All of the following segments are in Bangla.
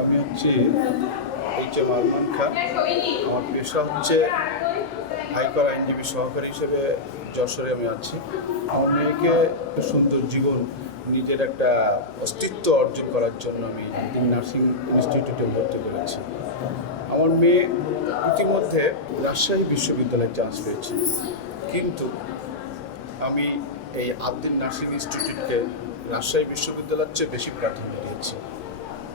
আমি হচ্ছে এইচ এম খান। আমার পেশা হচ্ছে হাইকোর আইনজীবী সহকারী হিসেবে যশোরে আমি আছি। আমার মেয়েকে সুন্দর জীবন, নিজের একটা অস্তিত্ব অর্জন করার জন্য আমি নার্সিং ইনস্টিটিউটে ভর্তি করেছি। আমার মেয়ে ইতিমধ্যে রাজশাহী বিশ্ববিদ্যালয়ে চান্স পেয়েছে। কিন্তু আমি এই আবদিন নার্সিং ইনস্টিটিউটকে রাজশাহী বিশ্ববিদ্যালয়ের চেয়ে বেশি প্রাধান্য দিয়েছি।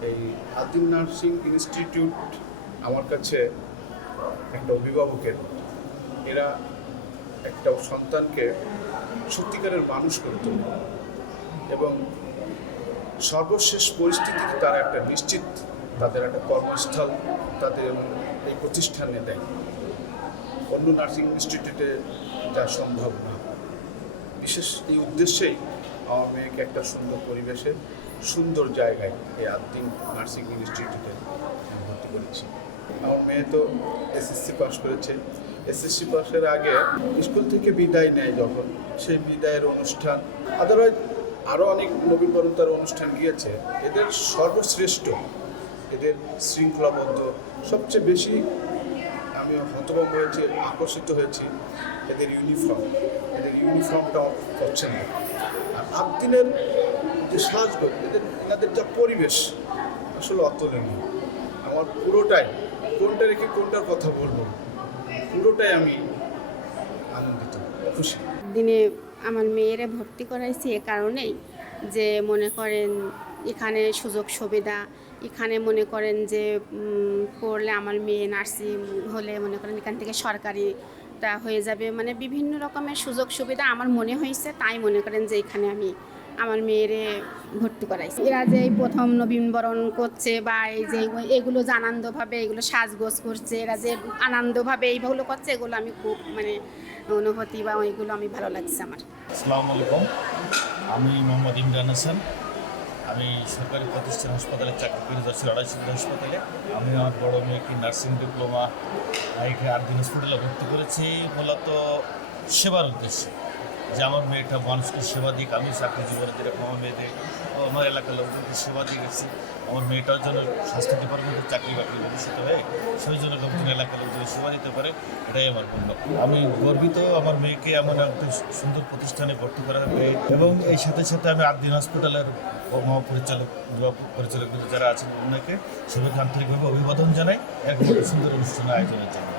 এই আদিন নার্সিং ইনস্টিটিউট আমার কাছে একটা অভিভাবকের, এরা একটা সন্তানকে সত্যিকারের মানুষ করে তোলে এবং সর্বশেষ পরিস্থিতিতে তারা একটা নিশ্চিত তাদের একটা কর্মস্থল তাদের এই প্রতিষ্ঠানে দেয়। অন্য নার্সিং ইনস্টিটিউটে যা সম্ভব না। বিশেষ এই উদ্দেশ্যেই আমার মেয়েকে একটা সুন্দর পরিবেশে, সুন্দর জায়গায় এই আদিন নার্সিং ইনস্টিটিউটে ভর্তি করেছি। আমার মেয়ে তো এসএসসি পাস করেছে। এসএসসি পাসের আগে স্কুল থেকে বিদায় নেয় যখন। সেই বিদায়ের অনুষ্ঠান আদারওয়াইজ আরও অনেক নবীনবরণ তার অনুষ্ঠান গিয়েছে। এদের সর্বশ্রেষ্ঠ, এদের শৃঙ্খলাবদ্ধ, সবচেয়ে বেশি আমি হতভম্ব হয়েছি, আকর্ষিত হয়েছি। এদের ইউনিফর্ম এদের ইউনিফর্মটা আমার না আর আবদিনের যে সাজগোজ, এদের, এনাদের যা পরিবেশ, আসলে অতুলনীয়। আমার পুরোটাই, কোনটা রেখে কোনটার কথা বলব, পুরোটাই আমি আনন্দিত, খুশি। দিনে আমার মেয়েরা ভর্তি করাইছি এ কারণেই যে মনে করেন এখানে সুযোগ সুবিধা, এখানে মনে করেন যে পড়লে আমার মেয়ে নার্সিং হলে মনে করেন এখান থেকে সরকারিটা হয়ে যাবে। মানে বিভিন্ন রকমের সুযোগ সুবিধা আমার মনে হয়েছে, তাই মনে করেন যে এখানে আমি আমার মেয়েরে ভর্তি করাইছি। এরা যে এই প্রথম নবীনবরণ করছে বা এই যে এগুলো যে আনন্দভাবে এগুলো সাজগোজ করছে, এরা যে আনন্দভাবে এইগুলো করছে, এগুলো আমি খুব মানে অনুভূতি বা ওইগুলো আমি ভালো লাগছে আমার। আসসালামু আলাইকুম। আমি মোহাম্মদ ইমরান হাসান। আমি সরকারি প্রতিষ্ঠান হাসপাতালে চাকরি করি যাচ্ছি লড়াইশুদ্ধ হাসপাতালে। আমি আমার বড় মেয়েকে নার্সিং ডিপ্লোমা এখানে আট দিন হসপিটালে ভর্তি করেছি। মূলত সেবার উদ্দেশ্যে যে আমার মেয়েটা মানুষকে সেবা দিক, আমি চাকরি জীবনে যেরকম আমার মেয়েদের আমার এলাকার লোকজনকে সেবা দিয়ে গেছি, আমার মেয়েটার জন্য স্বাস্থ্য ডিপার্টমেন্টের চাকরি বাকরি ভবিষ্যতে হয়ে সেই জন্য লোকজন এলাকার লোকজন সেবা দিতে পারে, এটাই আমার গর্ব আমি গর্বিত আমার মেয়েকে এমন একটা সুন্দর প্রতিষ্ঠানে ভর্তি করা হবে এবং এই সাথে সাথে আমি আট দিন হসপিটালের মহাপরিচালক পরিচালক যারা আছেন, ওনাকে সবাইকে আন্তরিকভাবে অভিবাদন জানাই এক সুন্দর অনুষ্ঠানের আয়োজনের জন্য।